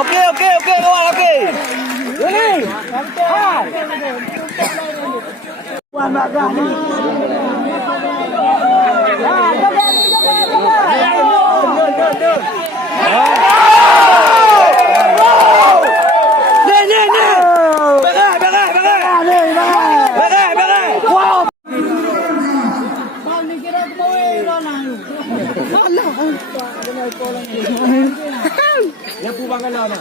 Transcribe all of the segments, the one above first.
Okey kawan, okey. Ini. Wan Naga ni. Yang pubang kalau nak.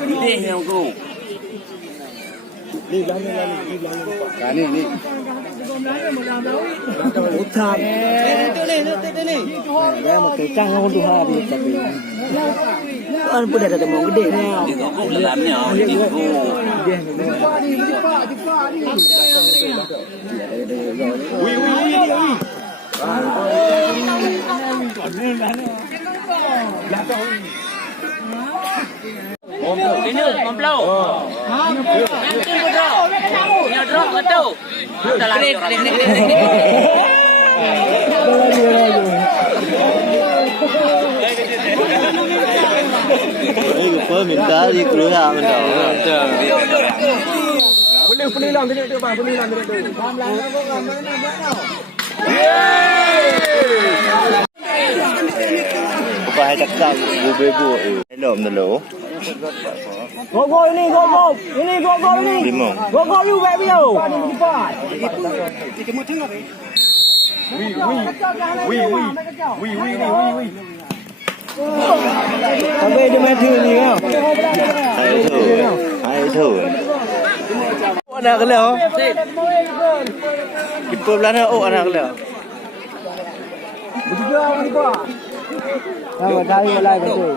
Ini yang tu. Ni belakang. Ni. Utang. Ni. Dah makan cang orang tu hari tapi. Kan pun dah temu gede ni. Di kampung dalamnya. Ini memplau. Nanti bodoh. Yang drop betul. Klik. Lupa minta di keluar minta. Boleh lang dia bang, boleh lang dia tu. Apa hai cakap bebu. Hello melo. Go ini. Ini go ini. Limau. Go you baby yo. Wi. Sampai dia main tu ni kan. Hai tu. Anak kelao. Ibu belana anak kelao. Betul ni pak. Dari mulai betul.